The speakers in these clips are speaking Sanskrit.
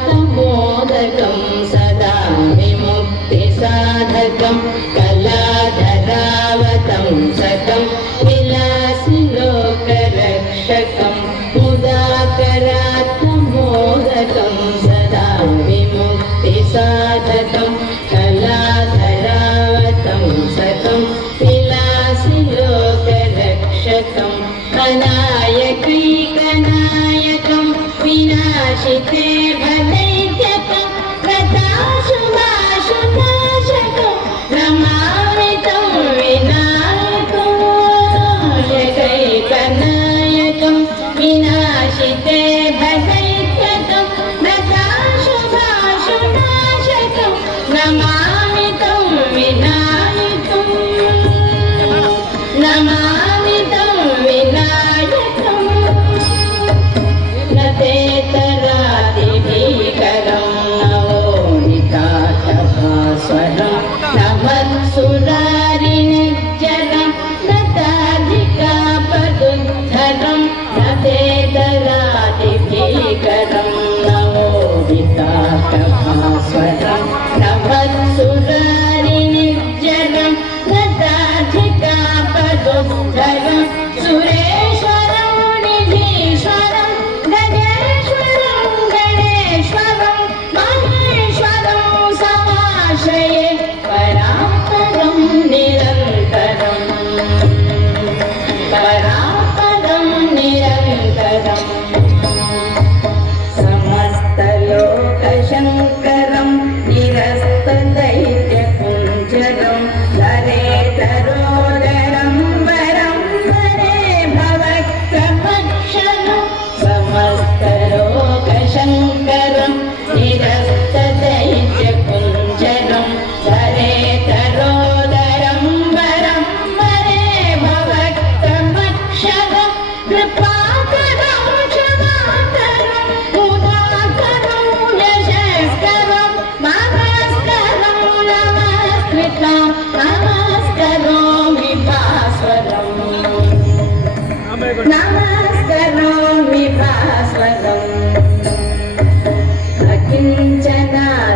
मुदाकरात्मोदकं सदा विमुक्तिसाधकं कलाधरावतं सकं विलासिलोकरक्षकं मुदाकरात्मोदकं सदा विमुक्तिसाधकं कलाधरावतं सकं विलासिलोकरक्षकं अनायकैकनायकं विनाशिते भदैत्यकं गताशुभाशुनाशकं नमामि तं विनायकं नायकैकनायकं विनाशिते भदैत्यकं गताशुभाशुनाशकं नमामि तं विनायकं नमामि तं विनायकं नतेतरातिभीकरं नवोनिकाटभास्वरं नमत्सुरारिनिर्जरं नताधिकापदुद्धरं नतेतरातिभीकरं नवोनिकाटभास्वरं नमत्सुरारिनिर्जरं नताधिकापदुद्धरं सुरेश्वरं निधीश्वरं गणेश्वरं गणेश्वरं महेश्वरं समाश्रये परात्परं निरन्तरं परात्परं निरन्तरं समस्तलोकशङ्करं निरस्तदैत्यकुञ्जरं धरेतरोदरं वरं वरे भवत्प्रभक्षणं समस्तलोकशङ्करं निरस्तदैत्यकुञ्जरं धरेतरोदरं वरं वरे भवत्प्रभक्षणं कृपाकरं क्षमाकरं मुदाकरं यशस्करं नमस्करं नमस्कृतं नमस्करोमि भास्वरम् नमस्करोमि भास्वरम्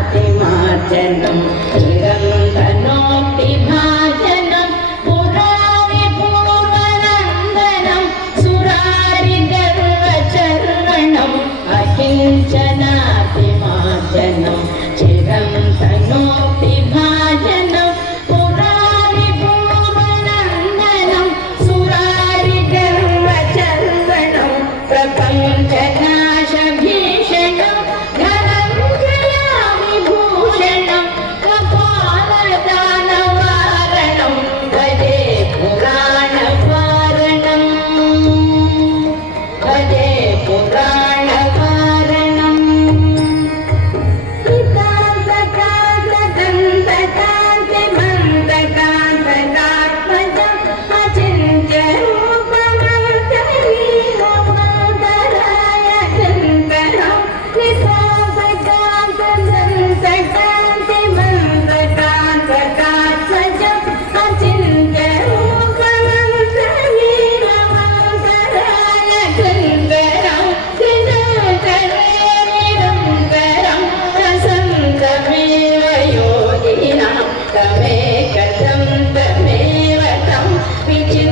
अकिञ्चनातिमार्जनं चिरन्तनोक्तिभाजनं पुरारिपूर्वनन्दनं सुरारिगर्वचर्वणम् अकिञ्चनातिमार्जनं चिरन्तनोक्तिभाजनं पुरारिपूर्वनन्दनं सुरारिगर्वचर्वणं प्रपञ्चनाशभीषणं धनञ्जयामि भूषणं कपालदानवारणं भजे पुराणवारणं भजे पुराणवारणं हितान्तकान्तकान्तिमन्तकान्तकात्मजम् अचिन्त्यरूपमन्तहीनमोदराय शङ्करं नितान्तकान्तकान्तिमन्तकान्तकात्मजम् अचिन्त्यरूपमन्तहीनमोदराय शङ्करं निरन्तरे निरन्तरं वसन्तमेव योगिनां तमेकं तमेव तं विचित्रं